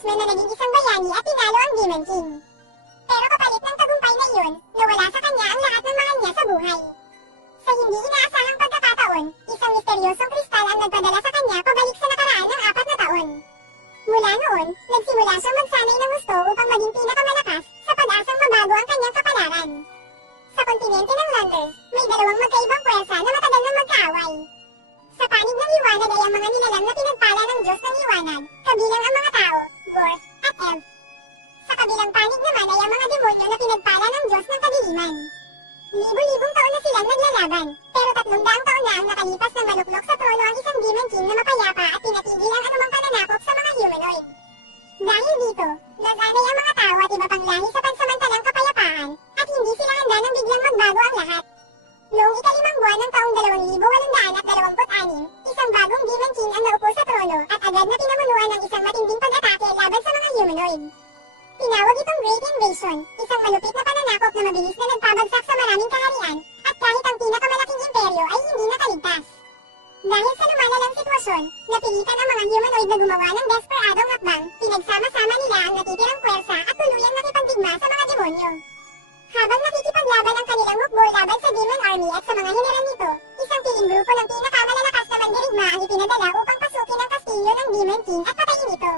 Herdsman na naging isang bayani at tinalo ang Demon King. Pero kapalit ng tagumpay na iyon, nawala sa kanya ang lahat ng mahal niya sa buhay. Sa hindi inaasahang pagkakataon, isang misteryosong kristal ang nagpadala sa kanya pabalik sa nakaraan ng 4 na taon. Mula noon, nagsimula siyang magsanay ng gusto upang maging pinakamalakas sa pag-asang mabago ang kanyang kapalaran. Sa kontinente ng Londres, may dalawang magkaibang pwersa na matagal nang magkaaway. Sa panig ng liwanag ay ang mga nilalang na pinagpala ng Diyos ng liwanag, kabilang ang mga tao, Gorth, at Elf. Sa kabilang panig naman ay ang mga demonyo na pinagpala ng Diyos ng kadiliman. Libo-libong taon na silang naglalaban, pero 300 taon na ang nakalipas ng maluklok sa trono ang isang Demon King na mapayapa at pinatigil ang anumang pananakop sa mga humanoid. Dahil dito, nasanay ang mga tao at iba pang lahi sa pansamantalang kapayapaan, at hindi sila handa nang biglang magbago ang lahat. Noong ika-5 buwan ng taong 2826, isang bagong Demon King ang naupo sa trono at agad na pinamunuan ng isang matinding pag-atake laban sa mga humanoid. Tinawag itong Great Invasion, isang malupit na pananakop na mabilis na nagpabagsak sa maraming kaharian, at kahit ang pinakamalaking imperyo ay hindi nakaligtas. Dahil sa lumalalang sitwasyon, napilitan ang mga humanoid na gumawa ng desperadong hakbang, pinagsama-sama nila ang natitirang puwersa at tuluyang nakipagdigma sa mga demonyo. Habang nakikipaglaban ang kanilang mukbo laban sa Demon Army at sa mga heneral nito, isang piling grupo ng pinakamalalakas na mandirigma ang ipinadala upang pasukin ang kastilyo ng Demon King at patayin ito.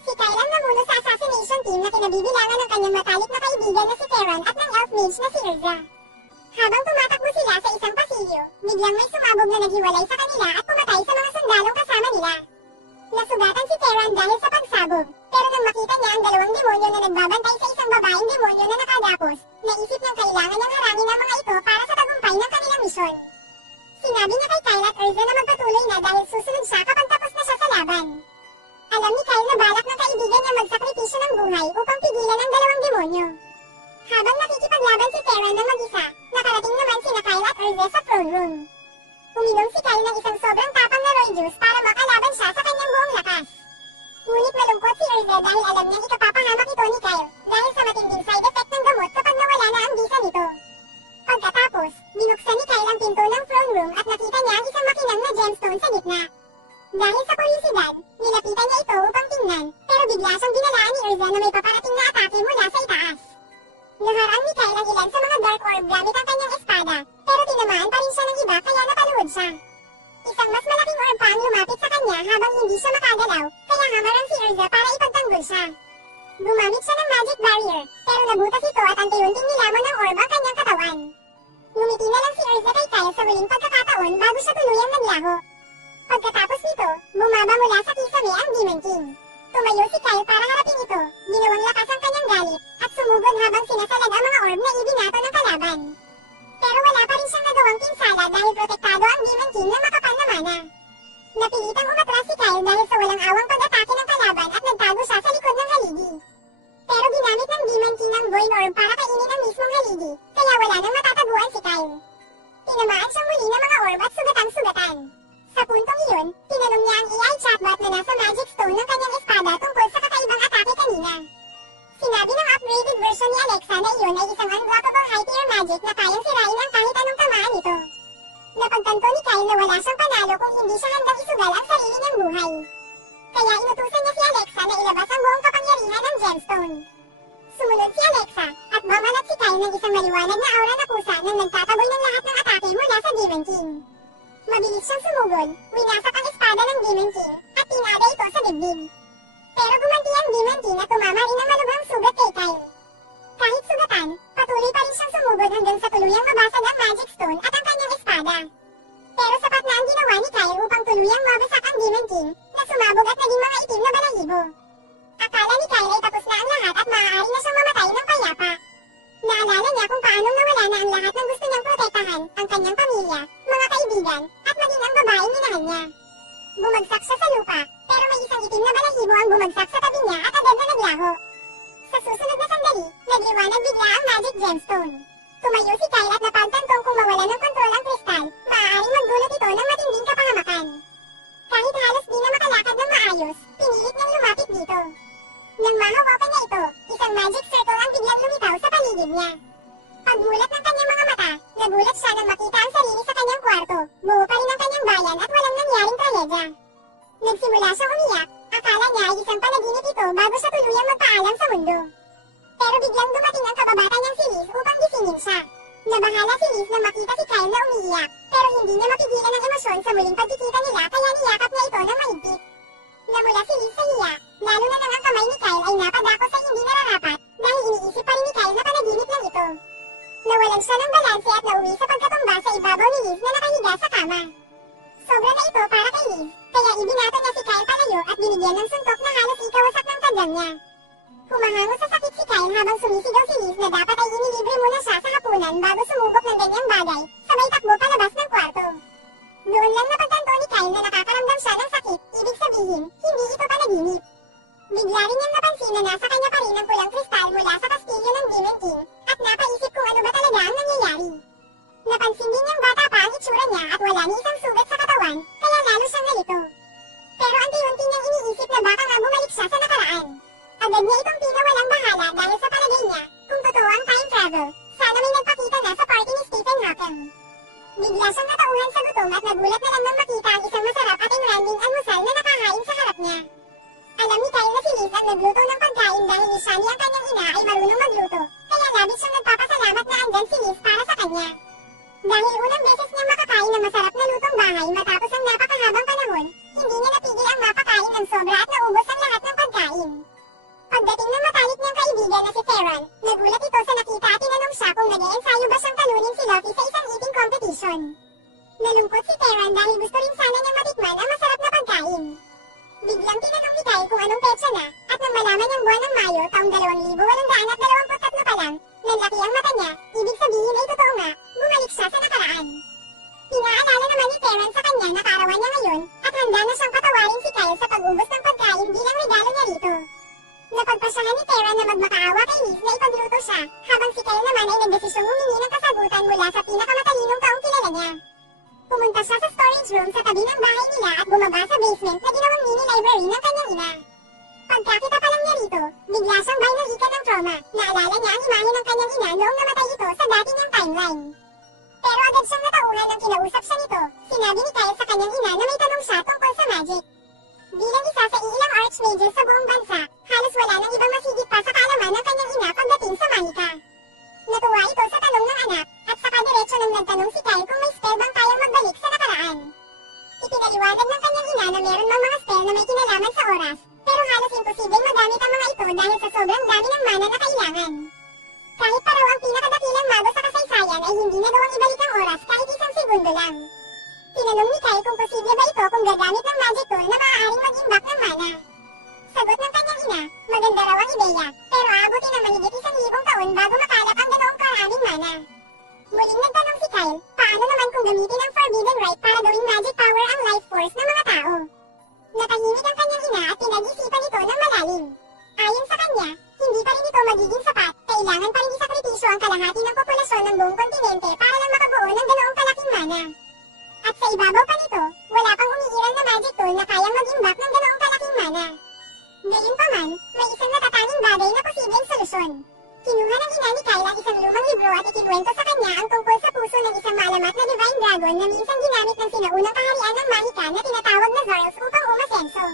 Si Kyle ang namuno sa assassination team na kinabibilangan ng kanyang matalik na kaibigan na si Terran at ng elf mage na si Urza. Habang tumatakbo sila sa isang pasilyo, biglang may sumabog na naghiwalay sa kanila at pumatay sa mga sundalong kasama nila. Nasugatan si Terran dahil sa pagsabog, pero nang makita niya ang dalawang demonyo na nagbabantay sa isang babaeng demonyo na nakadapos, naisip niyang kailangan niyang harangin ang mga ito para sa tagumpay ng kanilang misyon. Sinabi niya kay Kyle at Urza na magpatuloy na dahil susunod siya kapag tapos na siya sa laban. Alam ni Kyle na balak ng kaibigan niya magsakripisyo ng buhay upang pigilan ang dalawang demonyo. Habang nakikipaglaban si Terran ng mag-isa, nakarating naman sina Kyle at Urza sa throne room. Uminom si Kyle ng isang sobrang tapang na Roy juice para makalaban siya sa kanyang buong lakas. Ngunit malungkot si Urza dahil alam niyang ikapapahamak ito ni Kyle dahil sa matinding side effect ng gamot kapag nawala na ang bisa nito. Pagkatapos, binuksan ni Kyle ang pinto ng throne room at nakita niya ang isang makinang na gemstone sa gitna. Dahil sa kuryosidad, nilapitan niya ito upang tingnan, pero bigla siyang dinalaan ni Urza na may paparating na atake mula sa itaas. Naharang ni Kyle ang ilan sa mga dark orb gamit ang kanyang espada, pero tinamaan pa rin siya ng iba kaya napaluhod siya. Isang mas malaking orb pa ang lumapit sa kanya habang hindi siya makagalaw, kaya hamarang si Urza para ipagtanggol siya. Gumamit siya ng magic barrier, pero nabutas ito at unti-unting nilamon ng orb ang kanyang katawan. Ngumiti na lang si Urza kay Kyle sa huling pagkakataon bago siya tuluyang naglaho. Pagkatapos nito, bumaba mula sa kisame ang Demon King. Tumayo si Kyle para harapin ito, ginawang lakas ang kanyang galit, at sumugod habang sinasalag ang mga orb na ibinato ng kalaban. Pero wala pa rin siyang nagawang pinsala dahil protektado ang Demon King ng makapal na mana. Napilitang umatras si Kyle dahil sa walang awang pag-atake ng kalaban at nagtago siya sa likod ng haligi. Pero ginamit ng Demon King ang Void Orb para kainin ang mismong haligi, kaya wala nang matataguan si Kyle. Tinamaan siyang muli ng mga orb at sugatang-sugatan. Sa puntong iyon, tinanong niya ang AI chatbot na nasa magic stone ng kanyang espada tungkol sa kakaibang atake kanina. Sinabi ng upgraded version ni Alexa na iyon ay isang unblockable high-tier magic na kayang sirain ang kahit anong tamaan nito. Napagtanto ni Kyle na wala siyang panalo kung hindi siya handang isugal ang sarili niyang buhay. Kaya inutusan niya si Alexa na ilabas ang buong kapangyarihan ng gemstone. Sumunod si Alexa, at bumanat si Kyle ng isang maliwanag na aura na kusa nang nagtataboy ng lahat ng atake mula sa Demon King. Mabilis siyang sumugod, winasak ang espada ng Demon King, at pinada ito sa dibdib. Pero gumanti ang Demon King at tumama rin ang malubhang sugat kay Kyle. Kahit sugatan, patuloy pa rin siyang sumugod hanggang sa tuluyang mabasag ang magic stone at ang kanyang espada. Pero sapat na ang ginawa ni Kyle upang tuluyang mabasak ang Demon King, na sumabog at naging mga itim na balahibo. Akala ni Kyle ay tapos na ang lahat at maaari na siyang mamatay ng payapa. Naalala niya kung paanong nawala na ang lahat ng gusto niyang protektahan, ang kanyang pamilya, mga kaibigan, at maging ang babaeng minahal niya. Bumagsak siya sa lupa, pero may isang itim na balahibo ang bumagsak sa tabi niya at agad na naglaho. Sa susunod na sandali, nagliwanag bigla ang magic gemstone. Tumayo si Kyle at napagtantong kung mawala ng kontrol ang kristal, maaaring magdulot ito ng matinding kapahamakan. Kahit halos di na makalakad ng maayos, pinilit niyang lumapit dito. Nang mahawakan niya ito, isang magic circle ang biglang lumitaw sa paligid niya. Pagmulat ng kanyang mga mata, nagulat siya nang makita ang sarili sa kanyang kwarto, buo pa rin ang kanyang bayan at walang nangyaring trahedya. Nagsimula siyang umiyak, akala akala niya ay isang panaginip ito bago siya tuluyang magpaalam sa mundo. Pero biglang dumating ang kababata niyang si Liz upang gisingin siya. Nabahala si Liz nang makita si Kyle na umiiyak, pero hindi niya mapigilan ang emosyon sa muling pagkikita nila kaya niyakap niya ito ng mahigpit. Namula si Liz sa hiya, lalo na nang ang kamay ni Kyle ay napadako sa hindi nararapat, dahil iniisip pa rin ni Kyle na panaginip lang ito. Nawalan siya ng balanse at nauwi sa pagkatumba sa ibabaw ni Liz na nakahiga sa kama. Sobra na ito para kay Liz, kaya ibinato niya si Kyle palayo at binigyan ng suntok na halos ikawasak ng kandang niya. Humahango sa sakit si Kyle habang sumisigaw si Liz na dapat ay inilibre muna siya sa hapunan bago sumubok ng ganyang bagay, sabay takbo palabas ng kwarto. Doon lang napagtanto ni Kyle na nakakaramdam siya ng sakit, ibig sabihin, hindi ito panaginip. Bigla rin niyang napansin na nasa kanya pa rin ang pulang kristal mula sa kastilyo ng Demon King, at napaisip kung ano ba talaga ang nangyayari. Napansin din niyang bata pa ang itsura niya at wala ni isang sugat sa katawan, kaya lalo siyang nalito. Pero unti-unti niyang iniisip na baka nga bumalik siya sa nakaraan. Agad niya itong pinawalang bahala dahil sa palagay niya, kung totoo ang time travel, sana may nagpakita na sa party ni Stephen Hawking. Bigla siyang natauhan sa gutom at nagulat na lang nang makita ang isang masarap at enranding almusal na nakahain sa harap niya. Alam ni Kyle na si Liz ang nagluto ng pagkain dahil ni Shani ang kanyang ina ay marunong magluto, kaya labis siyang nagpapasalamat na andyan si Liz para sa kanya. Dahil unang beses niyang makakain ng masarap na lutong bahay matapos ang napakahabang panahon, hindi niya napigil ang mapakain ng sobra at naubos ang lahat ng pagkain. Pagdating ng matalik niyang kaibigan na si Theron, nagulat ito sa nakita at tinanong siya kung nag-e-ensayo ba siyang talunin si Luffy sa isang eating competition. Nalungkot si Theron dahil gusto rin sana niyang matikman ang masarap na pagkain. Biglang tinanong ni Kyle kung anong petsa na, at nang malaman niyang buwan ng Mayo taong 2823 pa lang, nanlaki ang mata niya, ibig sabihin ay totoo nga, bumalik siya sa nakaraan. Pinaalala naman ni Theron sa kanya na kaarawan niya ngayon, at handa na siyang patawarin si Kyle sa pag-ubos ng pagkain bilang regalo niya rito. Napagpasyahan ni Theron na magmakaawa kay Liz na ipagluto siya, habang si Kyle naman ay nagdesisyong humingi ng kasagutan mula sa pinakamatalinong taong kilala niya. Pumunta siya sa storage room sa tabi ng bahay nila at bumaba sa basement na ginawang mini library ng kanyang ina. Pagkakita pa lang niya rito, bigla siyang binalikan ng trauma. Naalala niya ang imahe ng kanyang ina noong namatay ito sa dati niyang timeline. Pero agad siyang natauhan nang kinausap siya nito. Sinabi ni Kyle sa kanyang ina na may tanong siya tungkol sa magic. Bilang isa sa ilang archmages sa buong bansa, halos wala nang ibang masigit pa sa kaalaman ng kanyang ina pagdating sa mahika. Natuwa ito sa tanong ng anak, at saka diretso nang nagtanong si Kyle kung may spell bang kayang magbalik sa nakaraan. Ipinaliwanag ng kanyang ina na meron mang mga spell na may kinalaman sa oras, pero halos imposibleng magamit ang mga ito dahil sa sobrang dami ng mana na kailangan. Kahit pa raw ang pinakadakilang mago sa kasaysayan ay hindi na daw ang ibalik ang oras kahit isang segundo lang. Tinanong ni Kyle kung posible ba ito kung gagamit ng magic tool na maaaring mag-imbak ng mana. Sagot ng kanyang ina, maganda raw ang ideya, pero aabutin ng mahigit 1,000 taon bago makalap ang ganoong karaming mana. Muling nagtanong si Kyle, paano naman kung gamitin ang Forbidden Right para gawing magic power ang life force ng mga tao? Natahimik ang kanyang ina at pinag-isipan ito ng malalim. Ayon sa kanya, hindi pa rin ito magiging sapat, kailangan pa rin isakripisyo ang kalahati ng populasyon ng buong kontinente para lang makabuo ng ganoong kalaking mana. At sa ibabaw pa nito, wala pang umiiral na magic tool na kayang mag-imbak ng ganoong kalaking mana. Gayunpaman, may isang natatanging bagay na posibleng solusyon. Kinuha ng ina ni Kyle ang isang lumang libro at ikikwento sa kanya ang tungkol sa puso ng isang malamat na divine dragon na minsan ginamit ng sinaunang kaharian ng mahika na tinatawag na Zoroark upang umasenso.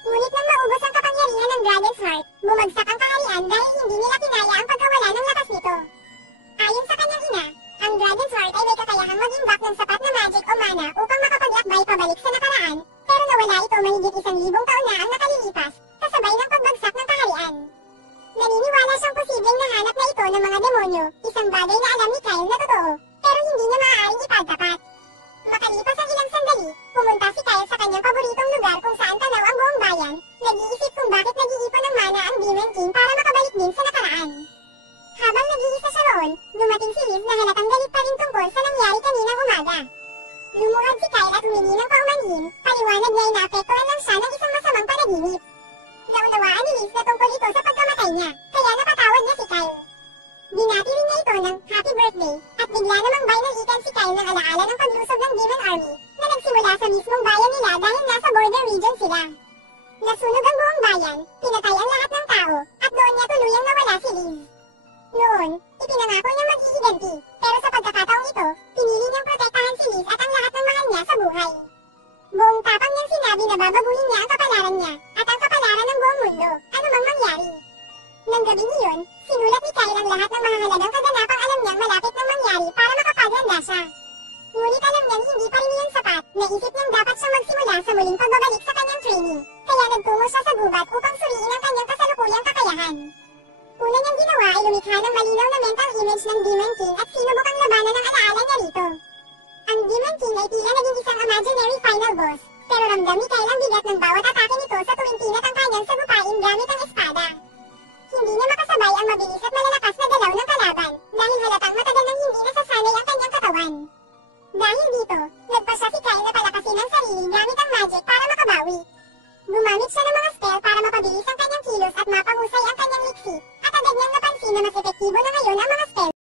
Ngunit nang maubos ang kapangyarihan ng Dragon's Heart, bumagsak ang kaharian dahil hindi nila kinaya ang pagkawala ng lakas nito. Ayon sa kanyang ina, ang Dragon's Heart ay may kakayahang mag-imbak ng sapat na magic o mana upang makapaglakbay pabalik sa nakaraan, pero nawala ito mahigit 1,000 taon na ang nakalilipas, kasabay ng pagbagsak ng kaharian. Naniniwala siyang posibleng nahanap na ito ng mga demonyo, isang bagay na alam ni Kyle na totoo, pero hindi niya maaaring ipagtapat. Makalipas ang ilang sandali, pumunta si Kyle sa kanyang paboritong lugar kung saan tanaw ang buong bayan, nag-iisip kung bakit nag-iipon ng mana ang Demon King para makabalik din sa nakaraan. Habang nag-iisa siya roon, dumating si Liz na halatang galit pa rin tungkol sa nangyari kaninang umaga. Lumuhad si Kyle at humingi ng paumanhin, paliwanag niya ay naapektuhan lang siya ng isang masamang panaginip. Naunawaan ni Liz na tungkol ito sa pagkamatay niya, kaya napatawad niya si Kyle. Binati rin niya ito ng happy birthday, at bigla namang binalikan si Kyle ng alaala ng paglusob ng Demon Army, na nagsimula sa mismong bayan nila dahil nasa border region sila. Nasunog ang buong bayan, pinatay ang lahat ng tao, at doon niya tuluyang nawala si Liz. Noon, ipinangako niyang mag-iiganti, pero sa pagkakataong ito, pinili niyang protektahan si Liz at ang lahat ng mahal niya sa buhay. Buong tapang niyang sinabi na babaguhin niya ang kapalaran niya, at ang babayaran ng buong mundo, anumang mangyari. Nang gabing iyon, sinulat ni Kyle ang lahat ng mahahalagang kaganapang alam niyang malapit nang mangyari para makapaghanda siya. Ngunit alam niyang hindi pa rin iyon sapat, naisip niyang dapat siyang magsimula sa muling pagbabalik sa kanyang training, kaya nagtungo siya sa gubat upang suriin ang kanyang kasalukuyang kakayahan. Una niyang ginawa ay lumikha ng malinaw na mental image ng Demon King at sinubukang labanan ang alaala niya rito. Ang Demon King ay tila naging isang imaginary final boss, pero ramdam ni Kyle ang bigat ng bawat atake nito sa tuwing pinat ang kanyang sagupain gamit ang espada. Hindi niya makasabay ang mabilis at malalakas na galaw ng kalaban, dahil halatang matagal nang hindi nasasanay ang kanyang katawan. Dahil dito, nagpa siya si Kyle na palakasin ang sarili gamit ang magic para makabawi. Gumamit siya ng mga spell para mapabilis ang kanyang kilos at mapahusay ang kanyang liksi, at agad niyang napansin na mas epektibo na ngayon ang mga spell